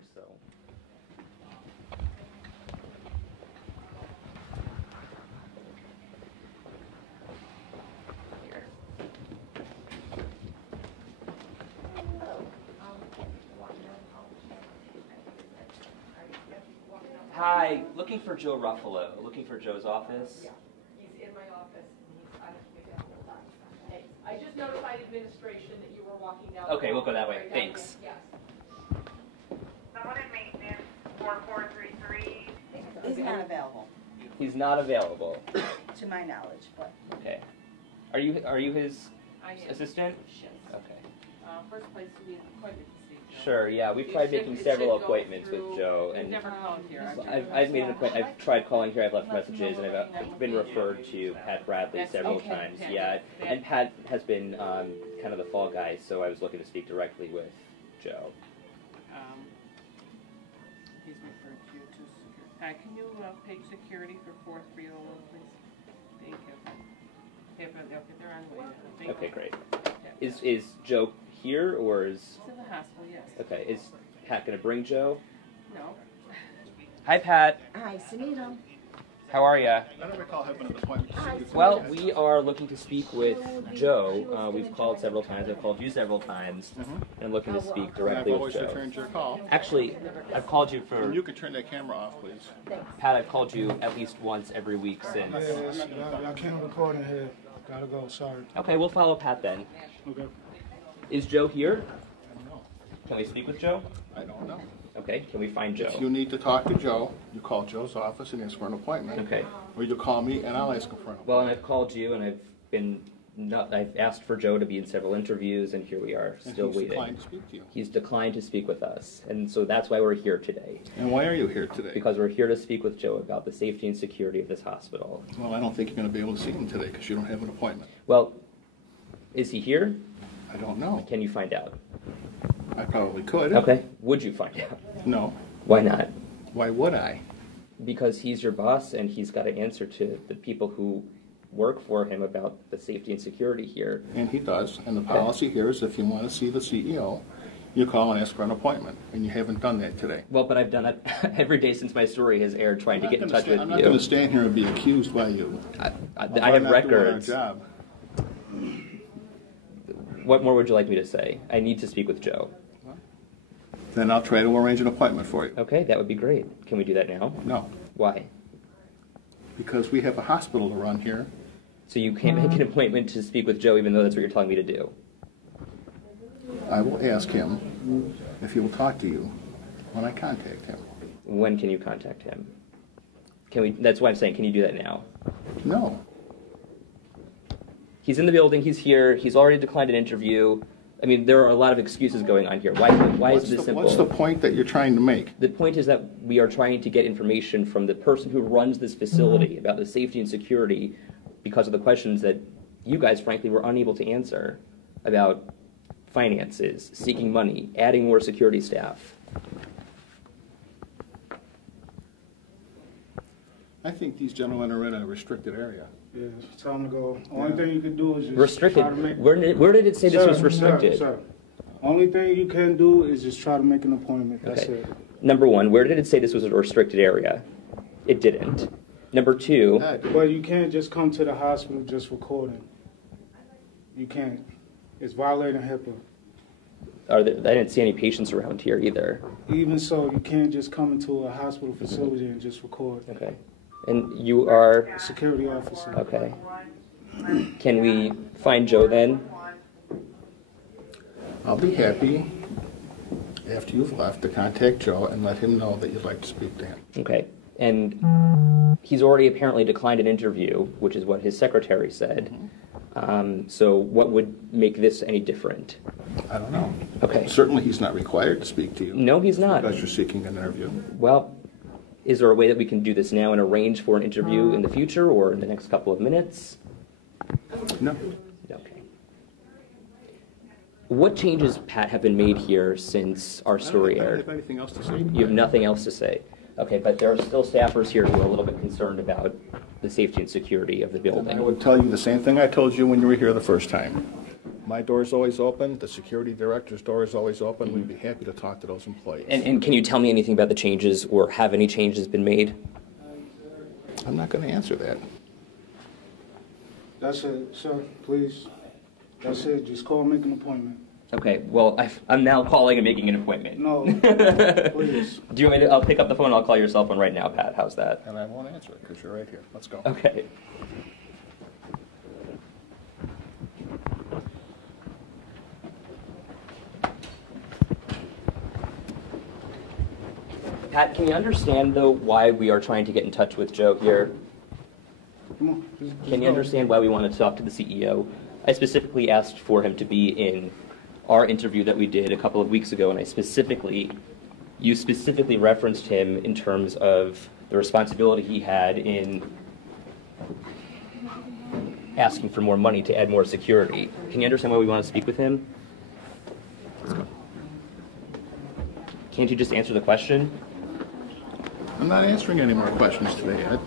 here, so. Here. Hi, looking for Joe Ruffalo. Looking for Joe's office. Yeah, he's in my office. I just notified administration that you were walking down. Okay, we'll go that way. Thanks. Yes. Someone in maintenance, 4433. He's not available, He's not available. to my knowledge, but. Okay. Are you his I am. assistant? Yes. Okay. First place we need an appointment to see Joe. Sure. Yeah, we've tried making several appointments with Joe, and Never called here. I've made an appointment. I've tried calling here. I've left messages, and I've been referred to Pat Bradley several times. Pat. Yeah, and Pat has been kind of the fall guy, so I was looking to speak directly with Joe. He's referred to you to security. Can you page security for 4301, please? Thank you. Okay, they're on the way. Thank Okay, you. great. Is Joe here, or is... He's in the hospital, yes. Okay, is Pat going to bring Joe? No. Hi, Pat. Hi, Sunita. How are you? I don't recall having an appointment. Well, we are looking to speak with Joe. We've called several times. I've called you several times, and looking to speak I've directly with always Joe. returned your call. Actually, I've called you for... And you can turn that camera off, please. Pat, I've called you at least once every week since. Yes, I can't record in here. Gotta go, sorry. Okay, we'll follow Pat then. Okay. Is Joe here? I don't know. Can we speak with Joe? I don't know. Okay, can we find If Joe? you need to talk to Joe, you call Joe's office and ask for an appointment. Okay. Or you call me and I'll ask him for an appointment. Well, and I've called you, and I've asked for Joe to be in several interviews, and here we are, And still he's waiting. declined to speak to you. He's declined to speak with us, and so that's why we're here today. And why are you here today? Because we're here to speak with Joe about the safety and security of this hospital. Well, I don't think you're going to be able to see him today because you don't have an appointment. Well, is he here? I don't know. Can you find out? I probably could. Okay. Would you find out? No. Why not? Why would I? Because he's your boss, and he's got to answer to the people who work for him about the safety and security here. And he does. And the policy here is if you want to see the CEO, you call and ask for an appointment. And you haven't done that today. Well, but I've done it every day since my story has aired, trying to get in touch with you. I'm not going to stand here and be accused by you. I have records. Job. What more would you like me to say? I need to speak with Joe. Then I'll try to arrange an appointment for you. Okay, that would be great. Can we do that now? No, Why? because we have a hospital to run here. So you can't make an appointment to speak with Joe, even though that's what you're telling me to do. I will ask him if he will talk to you when I contact him. When can you contact him? Can we? That's why I'm saying, can you do that now? No. He's in the building. He's here. He's already declined an interview. I mean, there are a lot of excuses going on here. Why is this simple? What's the point that you're trying to make? The point is that we are trying to get information from the person who runs this facility about the safety and security because of the questions that you guys, frankly, were unable to answer about finances, seeking money, adding more security staff. I think these gentlemen are in a restricted area. Yeah, it's time to go. Only thing you can do is just Restricted? try to make... Where did it say this was restricted? Sir. Only thing you can do is just try to make an appointment. That's Okay. it. Number one, where did it say this was a restricted area? It didn't. Number two, But you can't just come to the hospital just recording. You can't. It's violating HIPAA. I didn't see any patients around here either. Even so, you can't just come into a hospital facility and just record. Okay. And you are, Security officer. okay. Can we find Joe then? I'll be happy after you've left to contact Joe and let him know that you'd like to speak to him. Okay. And he's already apparently declined an interview, which is what his secretary said. So what would make this any different? I don't know. Okay. Certainly he's not required to speak to you. No, he's not. Because you're seeking an interview. Well, is there a way that we can do this now and arrange for an interview in the future or in the next couple of minutes? No. Okay. What changes, Pat, have been made here since our story I don't aired? have anything else to say. You have nothing else to say. Okay, but there are still staffers here who are a little bit concerned about the safety and security of the I building. would tell you the same thing I told you when you were here the first time. My door is always open. The security director's door is always open. We'd be happy to talk to those employees. And can you tell me anything about the changes, or have any changes been made? I'm not going to answer that. That's it, sir, please. That's it, just call and make an appointment. Okay, well, I'm now calling and making an appointment. No, please. Do you want me to? I'll pick up the phone and I'll call your cell phone right now, Pat. How's that? And I won't answer it because you're right here. Let's go. Okay. Pat, can you understand, though, why we are trying to get in touch with Joe here? Come on. Just Can you go. understand why we want to talk to the CEO? I specifically asked for him to be in our interview that we did a couple of weeks ago, and you specifically referenced him in terms of the responsibility he had in asking for more money to add more security. Can you understand why we want to speak with him? Can't you just answer the question? I'm not answering any more questions today, Ed.